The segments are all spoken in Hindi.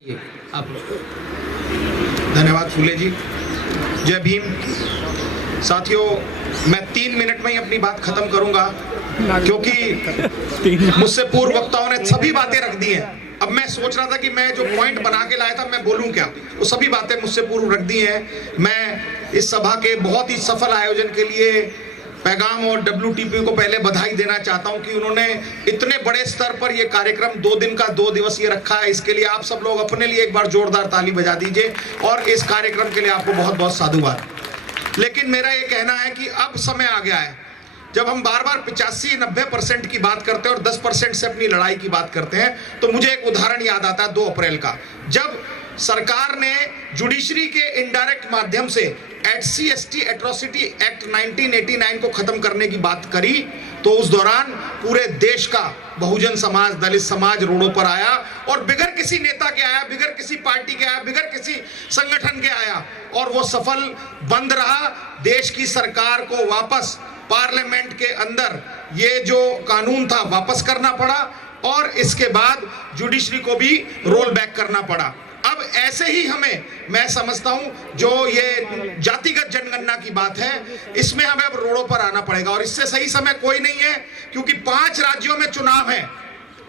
आप धन्यवाद फूले जी। जय भीम। साथियों, मैं 3 मिनट में ही अपनी बात खत्म करूंगा क्योंकि मुझसे पूर्व वक्ताओं ने सभी बातें रख दी हैं। अब मैं सोच रहा था कि मैं जो पॉइंट बना के लाया था मैं बोलूं क्या, वो सभी बातें मुझसे पूर्व रख दी हैं। मैं इस सभा के बहुत ही सफल आयोजन के लिए पैगाम और WTP को पहले बधाई देना चाहता हूं कि उन्होंने इतने बड़े स्तर पर यह कार्यक्रम 2 दिन का 2 दिवसीय रखा है। इसके लिए आप सब लोग अपने लिए एक बार जोरदार ताली बजा दीजिए और इस कार्यक्रम के लिए आपको बहुत बहुत साधुवाद। लेकिन मेरा ये कहना है कि अब समय आ गया है जब हम बार बार 85-90% की बात करते हैं और 10% से अपनी लड़ाई की बात करते हैं, तो मुझे एक उदाहरण याद आता है 2 अप्रैल का, जब सरकार ने जुडिशरी के इनडायरेक्ट माध्यम से SC/ST एट्रोसिटी एक्ट 1989 को खत्म करने की बात करी, तो उस दौरान पूरे देश का बहुजन समाज, दलित समाज रोडों पर आया और बिगर किसी नेता के आया, बिगर किसी पार्टी के आया, बिगर किसी संगठन के आया और वो सफल बंद रहा। देश की सरकार को वापस पार्लियामेंट के अंदर ये जो कानून था वापस करना पड़ा और इसके बाद जुडिशरी को भी रोल बैक करना पड़ा। अब ऐसे ही हमें, मैं समझता हूं जो ये जातिगत जनगणना की बात है, इसमें हमें अब रोडों पर आना पड़ेगा और इससे सही समय कोई नहीं है क्योंकि 5 राज्यों में चुनाव है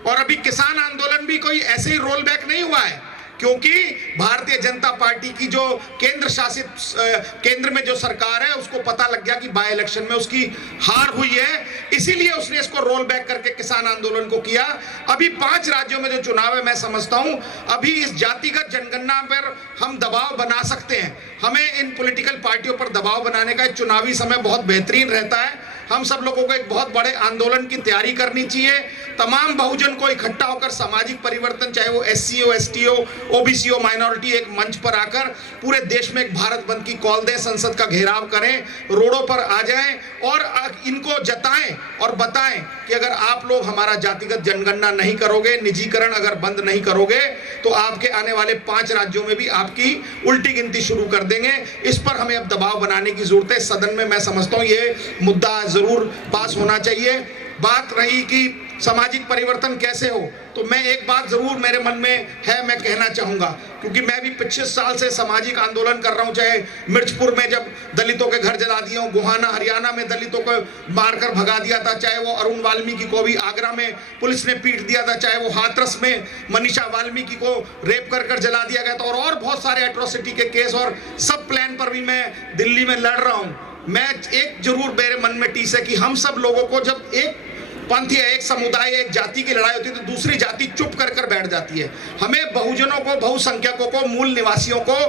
और अभी किसान आंदोलन भी कोई ऐसे ही रोल बैक नहीं हुआ है क्योंकि भारतीय जनता पार्टी की जो केंद्र में जो सरकार है उसको पता लग गया कि बाय इलेक्शन में उसकी हार हुई है, इसीलिए उसने इसको रोल बैक करके किसान आंदोलन को किया। अभी 5 राज्यों में जो चुनाव है, मैं समझता हूं अभी इस जातिगत जनगणना पर हम दबाव बना सकते हैं। हमें इन पॉलिटिकल पार्टियों पर दबाव बनाने का चुनावी समय बहुत बेहतरीन रहता है। हम सब लोगों को एक बहुत बड़े आंदोलन की तैयारी करनी चाहिए। तमाम बहुजन को इकट्ठा होकर सामाजिक परिवर्तन, चाहे वो SC हो, ST हो, OBC हो, माइनॉरिटी, एक मंच पर आकर पूरे देश में एक भारत बंद की कॉल दें, संसद का घेराव करें, रोडों पर आ जाएं और इनको जताएं और बताएं कि अगर आप लोग हमारा जातिगत जनगणना नहीं करोगे, निजीकरण अगर बंद नहीं करोगे, तो आपके आने वाले 5 राज्यों में भी आपकी उल्टी गिनती शुरू कर देंगे। इस पर हमें अब दबाव बनाने की जरूरत है। सदन में मैं समझता हूँ ये मुद्दा जरूर पास होना चाहिए। बात रही कि सामाजिक परिवर्तन कैसे हो, तो मैं एक बात जरूर मेरे मन में है, मैं कहना चाहूंगा क्योंकि मैं भी 25 साल से सामाजिक आंदोलन कर रहा हूं। चाहे मिर्चपुर में जब दलितों के घर जला दिए हों, गोहाना हरियाणा में दलितों को मारकर भगा दिया था, चाहे वो अरुण वाल्मीकि को भी आगरा में पुलिस ने पीट दिया था, चाहे वो हाथरस में मनीषा वाल्मीकि को रेप कर जला दिया गया था और बहुत सारे एट्रोसिटी के केस और सब प्लान पर भी मैं दिल्ली में लड़ रहा हूं। मैं एक जरूर मेरे मन में टीस है कि हम सब लोगों को जब एक पंथ या एक समुदाय, एक जाति की लड़ाई होती है तो दूसरी जाति चुप कर बैठ जाती है। हमें बहुजनों को, बहुसंख्यकों को, मूल निवासियों को,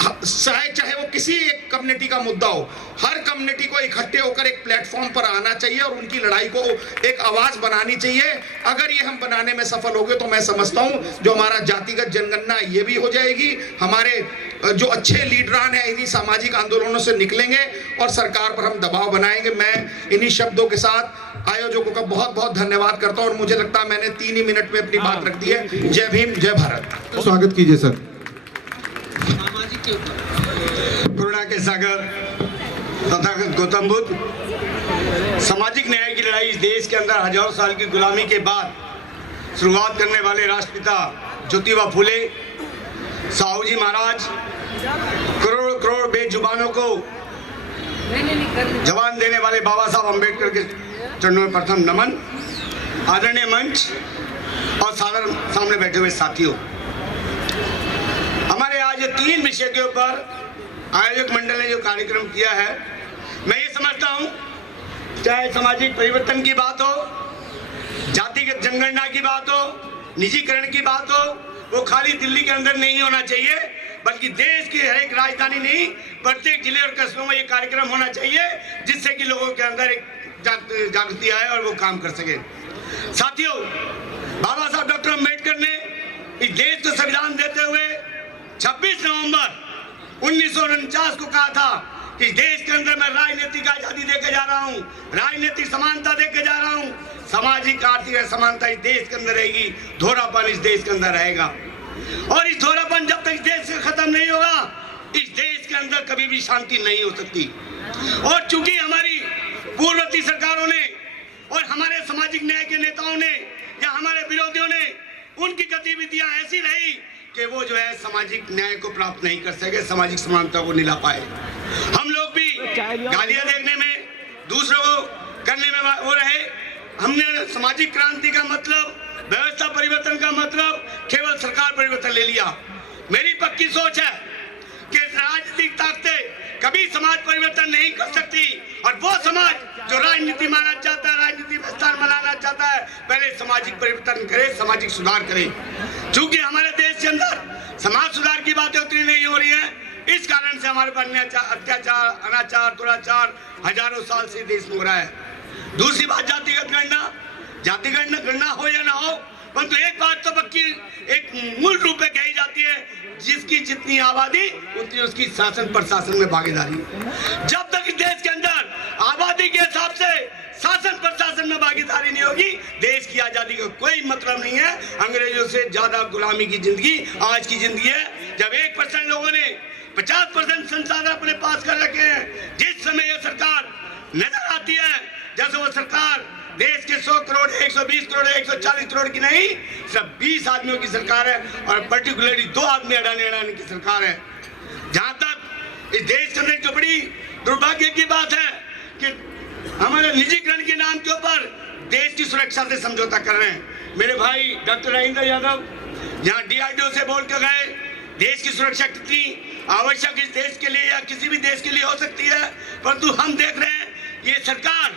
चाहे वो किसी एक कम्युनिटी का मुद्दा हो, हर कम्युनिटी को इकट्ठे होकर एक प्लेटफॉर्म पर आना चाहिए और उनकी लड़ाई को एक आवाज बनानी चाहिए। अगर ये हम बनाने में सफल हो गए तो मैं समझता हूं जो हमारा जातिगत जनगणना ये भी हो जाएगी, हमारे जो अच्छे लीडरान हैं इन्हीं सामाजिक आंदोलनों से निकलेंगे और सरकार पर हम दबाव बनाएंगे। मैं इन्हीं शब्दों के साथ आयोजकों का बहुत बहुत धन्यवाद करता हूं और मुझे लगता है मैंने 3 ही मिनट में अपनी बात रख दी है। जय भीम, जय भारत। स्वागत कीजिए सर। करुणा के सागर तथागत गौतम बुद्ध, सामाजिक न्याय की लड़ाई इस देश के अंदर हजारों साल की गुलामी के बाद शुरुआत करने वाले राष्ट्रपिता ज्योतिबा फूले, साहू जी महाराज, करोड़ करोड़ बेजुबानों को जवान देने वाले बाबा साहब अम्बेडकर के चरणों में प्रथम नमन। आदरणीय मंच और सामने बैठे हुए साथियों, हमारे आज 3 विषय के ऊपर आयोजक मंडल ने जो कार्यक्रम किया है, मैं ये समझता हूँ चाहे सामाजिक परिवर्तन की बात हो, जातिगत जनगणना की बात हो, निजीकरण की बात हो, वो खाली दिल्ली के अंदर नहीं होना चाहिए बल्कि देश की हर एक राजधानी नहीं, प्रत्येक जिले और कस्बों में ये कार्यक्रम होना चाहिए जिससे कि लोगों के अंदर एक जागृति आए और वो काम कर सके। साथियों, बाबा साहब डॉक्टर अम्बेडकर ने इस देश को संविधान देते हुए 26 नवंबर 1949 को कहा था कि देश के अंदर मैं राजनीतिक आजादी देके जा रहा हूँ, राजनीतिक समानता देके जा रहा हूँ, सामाजिक आर्थिक समानता इस देश के अंदर रहेगी, धोरापन इस देश के अंदर रहेगा और इस धोरापन जब तक इस देश से खत्म नहीं होगा, इस देश के अंदर कभी भी शांति नहीं हो सकती। और चूंकि हमारी पूर्ववर्ती सरकारों ने और हमारे सामाजिक न्याय के नेताओं ने या हमारे विरोधियों ने उनकी गतिविधियां ऐसी रही कि वो जो है सामाजिक न्याय को प्राप्त नहीं कर सके, सामाजिक समानता को नहीं ला पाए। हम लोग भी गालियां देखने में, दूसरों को करने में वो रहे। हमने सामाजिक क्रांति का मतलब, व्यवस्था परिवर्तन का मतलब केवल सरकार परिवर्तन ले लिया। मेरी पक्की सोच है कि राजनीतिक ताकतें कभी समाज परिवर्तन नहीं कर सकती, और वो समाज जो राजनीति मानना चाहता है, राजनीति में स्थान बनाना चाहता है, पहले सामाजिक परिवर्तन करे, सामाजिक सुधार करे। क्योंकि हमारे देश के अंदर समाज सुधार की बातें उतनी नहीं हो रही है, इस कारण से हमारे पर अत्याचार, अनाचार, दुराचार हजारों साल से देश में हो रहा है। दूसरी बात, जातिगत गणना हो या ना हो, परंतु एक बात तो पक्की, एक मूल रूप में कही जाती है, जिसकी जितनी आबादी उतनी उसकी शासन प्रशासन में भागीदारी। जब तक इस देश के अंदर आबादी के हिसाब से शासन प्रशासन में भागीदारी नहीं होगी, देश की आजादी का कोई मतलब नहीं है। अंग्रेजों से ज्यादा गुलामी की जिंदगी आज की जिंदगी है। जब 1% लोगों ने 50% संसाधन अपने पास कर रखे हैं, जिस समय यह सरकार नजर आती है जैसे वो सरकार देश के 100 करोड़, 120 करोड़, 140 करोड़ की नहीं, सिर्फ 20 आदमियों की सरकार है, और पर्टिकुलरली 2 आदमी अडानी की सरकार है। जहां तक इस देश के अंदर जो बड़ी दुर्भाग्य की बात है कि हमारे निजीकरण के नाम के ऊपर देश की सुरक्षा से समझौता कर रहे हैं। मेरे भाई डॉक्टर राजेंद्र यादव यहाँ DRDO से बोल कर गए, देश की सुरक्षा कितनी आवश्यक इस देश के लिए या किसी भी देश के लिए हो सकती है, परंतु हम देख रहे हैं ये सरकार,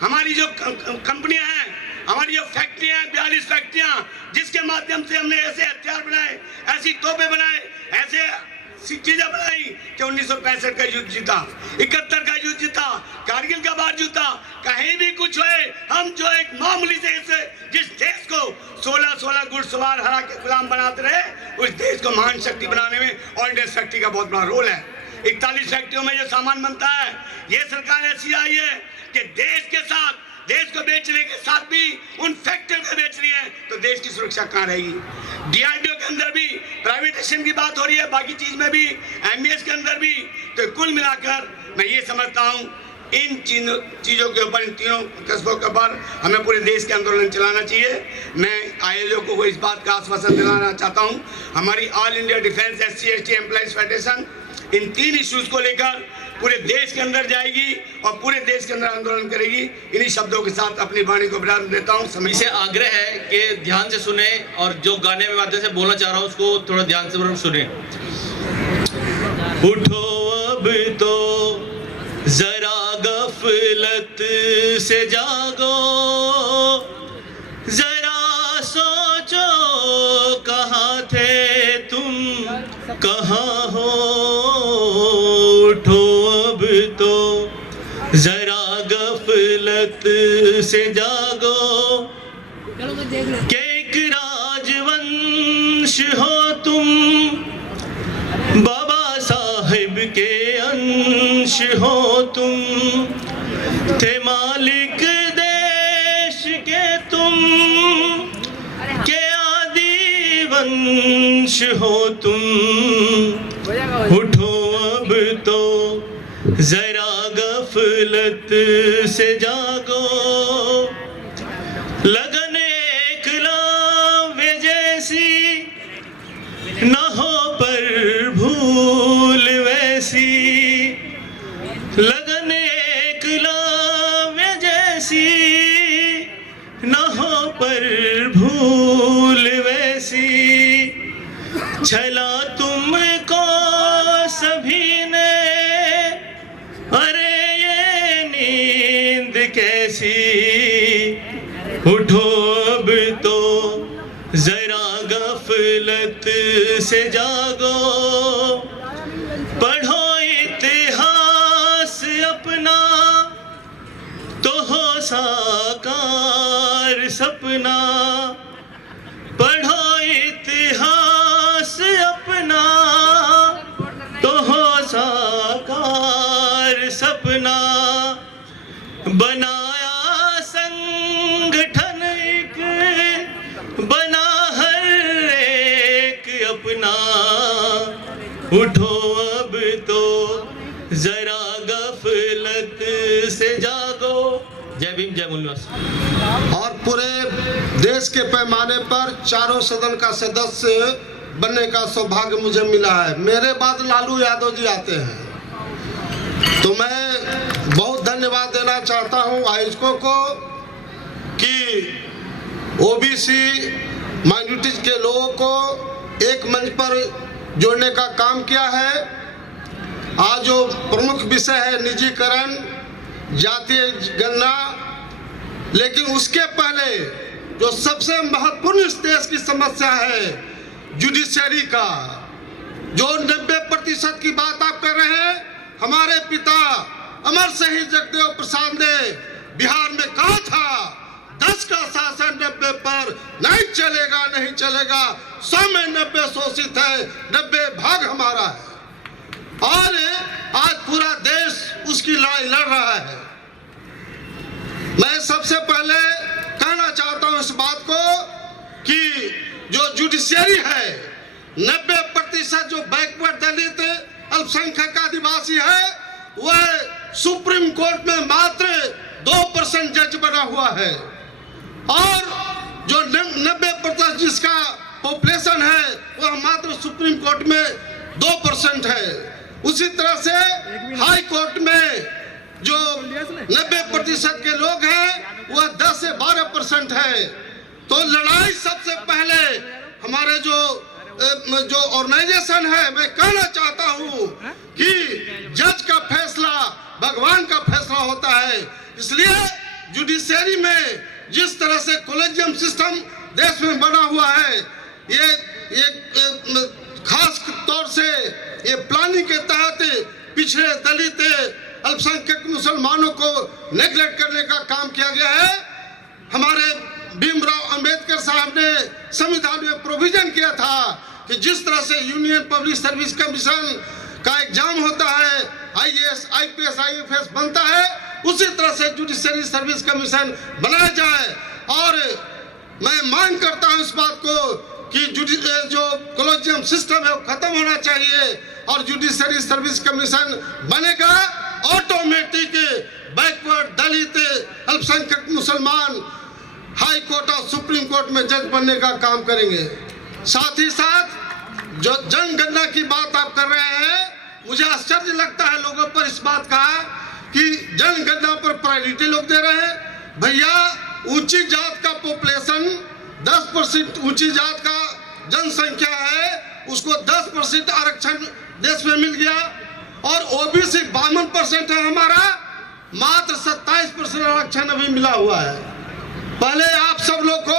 हमारी जो कंपनियां हैं, हमारी जो फैक्ट्रियां हैं, 42 फैक्ट्रियां, जिसके माध्यम से हमने ऐसे हथियार बनाए, ऐसी तोपें बनाए, ऐसे चीजें बनाई कि 1965 का युद्ध जीता, 71 का युद्ध जीता, कारगिल का बार जीता। कहीं भी कुछ हुए, हम जो एक मामूली देश से जिस देश को 16 घुड़सवार हरा के गुलाम बनाते रहे, उस देश को महान शक्ति बनाने में ऑर्डिनेंस फैक्ट्री का बहुत बड़ा रोल है। 41 फैक्ट्रियों में जो सामान बनता है, ये सरकार ऐसी आई है कि देश के साथ, देश को बेचने के साथ भी उन फैक्ट्रियों को बेच रही है, तो देश की सुरक्षा कहाँ रहेगी। DRDO के अंदर भी प्राइवेटाइजेशन की बात हो रही है, बाकी चीज में भी, MBS के अंदर भी। तो कुल मिलाकर मैं ये समझता हूँ, इन चीजों के ऊपर, इन तीनों कस्बों के ऊपर हमें पूरे देश के आंदोलन चलाना चाहिए। मैं आयोजकों को इस बात का आश्वासन दिलाना चाहता हूँ, हमारी all India defence SC/ST employees federation इन 3 इश्यूज को लेकर पूरे देश के अंदर जाएगी और पूरे देश के अंदर आंदोलन करेगी। इन्हीं शब्दों के साथ अपनी वाणी को विराम देता हूँ। समय से आग्रह है कि ध्यान से सुने, और जो गाने में माध्यम से बोलना चाह रहा हूँ उसको थोड़ा ध्यान से सुने। उठो अब तो जरा गफलत से जागो, जरा सोचो कहाँ थे तुम, कहाँ हो। उठो अब तो जरा गफलत से जागो, के एक राजवंश हो तुम, बाबा साहिब के अंश हो तुम, थे मालिक देश के तुम, के आदि वंश हो तुम। उठो अब तो जरा गफलत से जागो, लगन एकलव्य जैसी न हो पर भूल वैसी, लगन एकलव्य जैसी न हो पर भूल वैसी। छला तुमको सभी ने, अरे ये नींद कैसी। उठो अब तो जरा गफलत से जागो, पढ़ो इतिहास अपना तो हो साकार सपना। पढ़ो इतिहास अपना तो हो साकार सपना। बनाया संगठन एक, बना हर एक अपना। उठो अब तो जरा गफलत से जागो। जय भीम, जय मूल्यवास। और पूरे देश के पैमाने पर चारों सदन का सदस्य बनने का सौभाग्य मुझे मिला है। मेरे बाद लालू यादव जी आते हैं, तो मैं बहुत धन्यवाद देना चाहता हूं आयोजकों को कि ओबीसी माइनॉरिटीज के लोगों को एक मंच पर जोड़ने का काम किया है। आज जो प्रमुख विषय है निजीकरण, जातीय गणना, लेकिन उसके पहले जो सबसे महत्वपूर्ण इस देश की समस्या है जुडिशरी का, जो 90% की बात आप कर रहे हैं। हमारे पिता अमर शहीद जगदेव प्रसाद ने बिहार में कहा था 10 का शासन 90 पर नहीं चलेगा, नहीं चलेगा। 100 में 90 शोषित है, 90 भाग हमारा है। और आज पूरा देश उसकी लड़ाई लड़ रहा है। मैं सबसे पहले कहना चाहता हूं इस बात को कि जो जुडिशरी है 90% जो बैकवर्ड दलित अल्पसंख्यक आदिवासी है, वह सुप्रीम कोर्ट में मात्र 2% जज बना हुआ है। और जो 90% जिसका पॉपुलेशन है वह मात्र सुप्रीम कोर्ट में 2% है। उसी तरह से हाई कोर्ट में जो 90% के लोग हैं वह 10 से 12% है। तो लड़ाई सबसे पहले हमारे जो ऑर्गेनाइजेशन है, मैं कहना चाहता हूं कि जज का फैसला भगवान का फैसला होता है। इसलिए जुडिशरी में जिस तरह से कॉलेजियम सिस्टम देश में बना हुआ है, ये खास तौर से ये प्लानिंग के तहत पिछड़े दलित अल्पसंख्यक मुसलमानों को नेग्लेक्ट करने का काम किया गया है। हमारे भीमराव अंबेडकर साहब ने संविधान में प्रोविजन किया था कि जिस तरह से यूनियन पब्लिक सर्विस कमीशन का एग्जाम होता है, IAS, IPS, IFS बनता है, उसी तरह से जुडिशरी सर्विस कमीशन बनाया जाए। और मैं मांग करता हूं इस बात को कि जो कॉलेजियम सिस्टम है वो खत्म होना चाहिए और जुडिशरी सर्विस कमीशन बनेगा। ऑटोमेटिक बैकवर्ड दलित अल्पसंख्यक मुसलमान हाई कोर्ट और सुप्रीम कोर्ट में जज बनने का काम करेंगे। साथ ही साथ जो जनगणना की बात आप कर रहे हैं, मुझे आश्चर्य लगता है लोगों पर इस बात का कि जनगणना पर प्रायोरिटी लोग दे रहे हैं। भैया, ऊंची जात का पॉपुलेशन 10% ऊंची जात का जनसंख्या है, उसको 10% आरक्षण देश में मिल गया। और ओबीसी 52% है हमारा, मात्र 27% आरक्षण अभी मिला हुआ है। पहले आप सब लोग को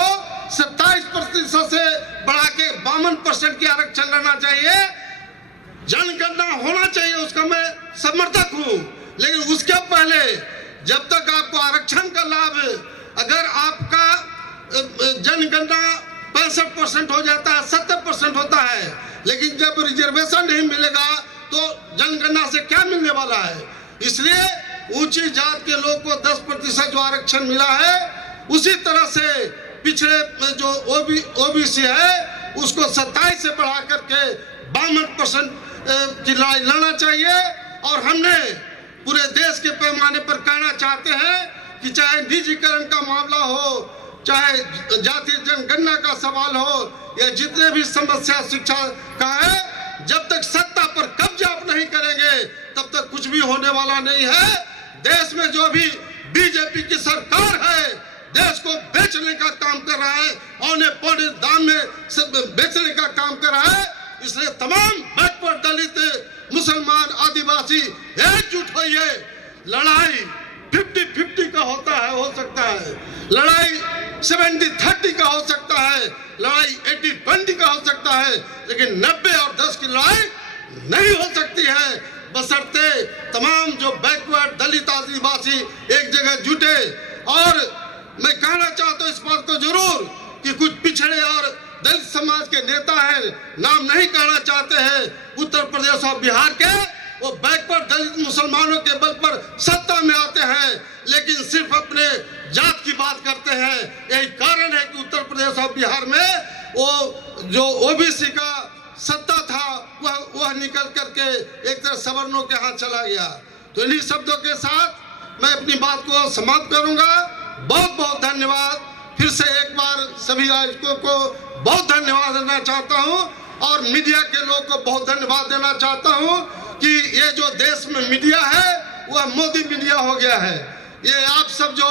27% से बढ़ा के 52% की आरक्षण लेना चाहिए। जनगणना होना चाहिए, उसका मैं समर्थक हूं, लेकिन उसके पहले जब तक आपको आरक्षण का लाभ, अगर आपका जनगणना 65% हो जाता है, 70% होता है, लेकिन जब रिजर्वेशन नहीं मिलेगा तो जनगणना से क्या मिलने वाला है। इसलिए ऊंची जात के लोग को 10% जो आरक्षण मिला है, उसी तरह से पिछड़े जो ओबीसी है उसको 27 से बढ़ा करके 52% की लड़ाई लड़ना चाहिए। और हमने पूरे देश के पैमाने पर कहना चाहते हैं कि चाहे निजीकरण का मामला हो, चाहे जातीय जनगणना का सवाल हो, या जितने भी समस्या शिक्षा का है, जब तक सत्ता पर कब्जा आप नहीं करेंगे तब तक कुछ भी होने वाला नहीं है। देश में जो भी बीजेपी की सरकार है, देश को बेचने का काम कर रहा है, औने पौने दाम में बेचने का काम कर रहा है। इसलिए तमाम बैकवर्ड दलित मुसलमान आदिवासी एकजुट होइए। लड़ाई 50-50 का होता है, हो सकता है लड़ाई 70-30 का हो सकता है, लड़ाई 80-20 का हो सकता है, लेकिन 90 और 10 की लड़ाई नहीं हो सकती है। बशर्ते तमाम जो बैकवर्ड दलित आदिवासी एक जगह जुटे। और मैं कहना चाहता हूं इस बात को जरूर कि कुछ पिछड़े और दलित समाज के नेता हैं, नाम नहीं कहना चाहते हैं, उत्तर प्रदेश और बिहार के, वो बैकवर्ड दलित मुसलमानों के बल पर सत्ता में आते हैं, लेकिन सिर्फ अपने जात की बात करते हैं। यही कारण है कि उत्तर प्रदेश और बिहार में वो जो ओबीसी का सत्ता था वह निकल करके एक तरह सवर्णों के हाथ चला गया। तो इन्हीं शब्दों के साथ मैं अपनी बात को समाप्त करूंगा। बहुत बहुत धन्यवाद। फिर से एक बार सभी आयोजकों को बहुत धन्यवाद देना चाहता हूं और मीडिया के लोग को बहुत धन्यवाद देना चाहता हूं कि ये जो देश में मीडिया है वह मोदी मीडिया हो गया है। ये आप सब जो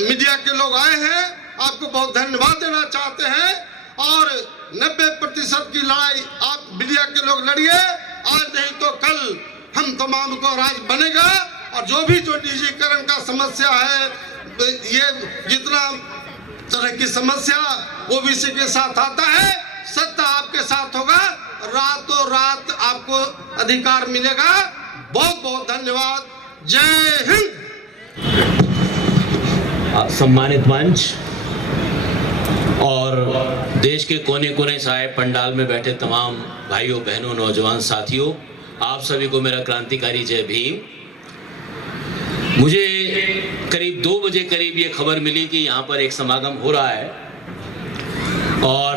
मीडिया के लोग आए हैं आपको बहुत धन्यवाद देना चाहते हैं। और 90% की लड़ाई आप मीडिया के लोग लड़िए, आज नहीं तो कल हम तमाम को राज बनेगा। और जो निजीकरण का समस्या है, ये जितना तरह की समस्या ओबीसी के साथ आता है, सत्ता आपके साथ होगा, रातों रात आपको अधिकार मिलेगा। बहुत बहुत धन्यवाद। जय हिंद। सम्मानित मंच और देश के कोने कोने से आए पंडाल में बैठे तमाम भाइयों बहनों नौजवान साथियों, आप सभी को मेरा क्रांतिकारी जय भीम। मुझे करीब 2 बजे करीब ये खबर मिली कि यहाँ पर एक समागम हो रहा है और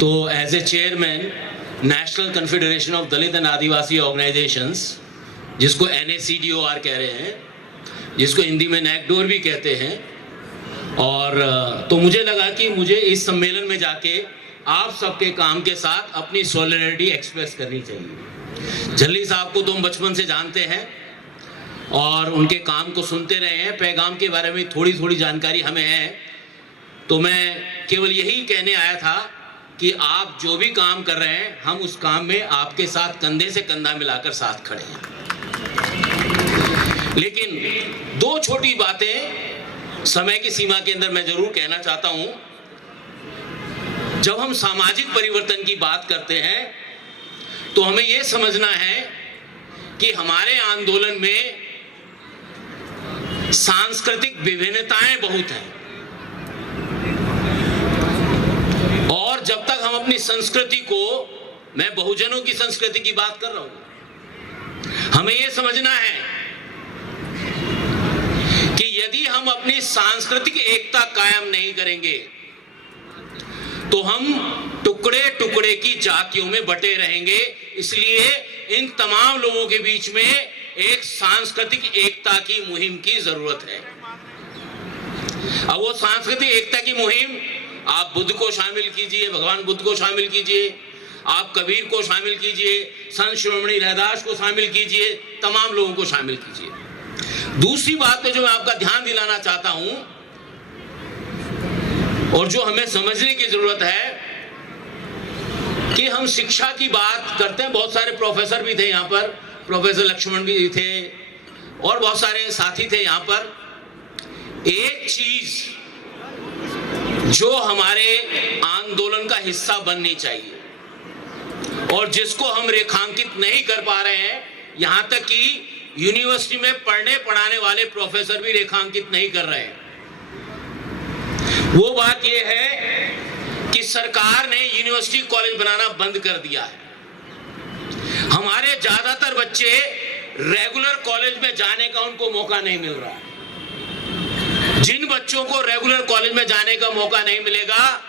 तो as a chairman national confederation of Dalit and Adivasi organisations, जिसको NACDOR कह रहे हैं, जिसको हिंदी में NACDOR भी कहते हैं, और तो मुझे लगा कि मुझे इस सम्मेलन में जाके आप सबके काम के साथ अपनी सॉलिडरिटी एक्सप्रेस करनी चाहिए। झल्ली साहब को तो हम बचपन से जानते हैं और उनके काम को सुनते रहे हैं, पैगाम के बारे में थोड़ी थोड़ी जानकारी हमें है। तो मैं केवल यही कहने आया था कि आप जो भी काम कर रहे हैं, हम उस काम में आपके साथ कंधे से कंधा मिलाकर साथ खड़े हैं। लेकिन 2 छोटी बातें समय की सीमा के अंदर मैं जरूर कहना चाहता हूं। जब हम सामाजिक परिवर्तन की बात करते हैं तो हमें यह समझना है कि हमारे आंदोलन में सांस्कृतिक विभिन्नताएं बहुत हैं, और जब तक हम अपनी संस्कृति को, मैं बहुजनों की संस्कृति की बात कर रहा हूं, हमें यह समझना है कि यदि हम अपनी सांस्कृतिक एकता कायम नहीं करेंगे तो हम टुकड़े टुकड़े की जातियों में बटे रहेंगे। इसलिए इन तमाम लोगों के बीच में एक सांस्कृतिक एकता की मुहिम की जरूरत है। अब वो सांस्कृतिक एकता की मुहिम, आप बुद्ध को शामिल कीजिए, भगवान बुद्ध को शामिल कीजिए, आप कबीर को शामिल कीजिए, संत शिरोमणि रैदास को शामिल कीजिए, तमाम लोगों को शामिल कीजिए। दूसरी बात पे जो मैं आपका ध्यान दिलाना चाहता हूं और जो हमें समझने की जरूरत है कि हम शिक्षा की बात करते हैं, बहुत सारे प्रोफेसर भी थे यहाँ पर, प्रोफेसर लक्ष्मण भी थे और बहुत सारे साथी थे यहाँ पर। एक चीज जो हमारे आंदोलन का हिस्सा बननी चाहिए और जिसको हम रेखांकित नहीं कर पा रहे हैं, यहां तक कि यूनिवर्सिटी में पढ़ाने वाले प्रोफेसर भी रेखांकित नहीं कर रहे हैं, वो बात यह है कि सरकार ने यूनिवर्सिटी कॉलेज बनाना बंद कर दिया है। हमारे ज्यादातर बच्चे रेगुलर कॉलेज में जाने का उनको मौका नहीं मिल रहा है। जिन बच्चों को रेगुलर कॉलेज में जाने का मौका नहीं मिलेगा,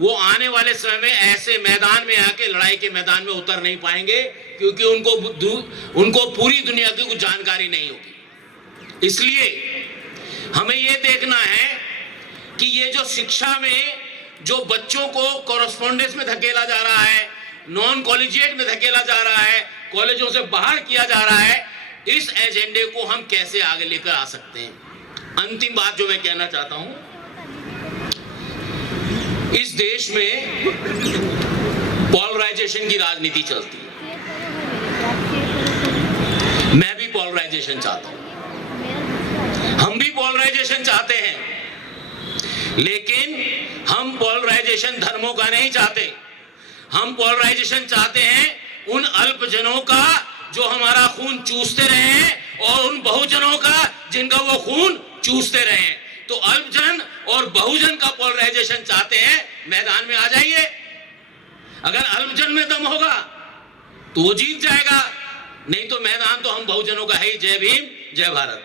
वो आने वाले समय में ऐसे मैदान में आके लड़ाई के मैदान में उतर नहीं पाएंगे, क्योंकि उनको पूरी दुनिया की कुछ जानकारी नहीं होगी। इसलिए हमें ये देखना है कि ये जो शिक्षा में जो बच्चों को कॉरेस्पॉन्डेंस में धकेला जा रहा है, नॉन कॉलेजिएट में धकेला जा रहा है, कॉलेजों से बाहर किया जा रहा है, इस एजेंडे को हम कैसे आगे लेकर आ सकते हैं। अंतिम बात जो मैं कहना चाहता हूं, इस देश में पोलराइजेशन की राजनीति चलती है। मैं भी पोलराइजेशन चाहता हूं, हम भी पोलराइजेशन चाहते हैं, लेकिन हम पोलराइजेशन धर्मों का नहीं चाहते। हम पोलराइजेशन चाहते हैं उन अल्पजनों का जो हमारा खून चूसते रहे हैं और उन बहुजनों का जिनका वो खून चूसते रहे हैं। तो अल्पजन और बहुजन का पोलराइजेशन चाहते हैं, मैदान में आ जाइए। अगर अल्पजन में दम होगा तो वो जीत जाएगा, नहीं तो मैदान तो हम बहुजनों का है ही। जय भीम, जय भारत।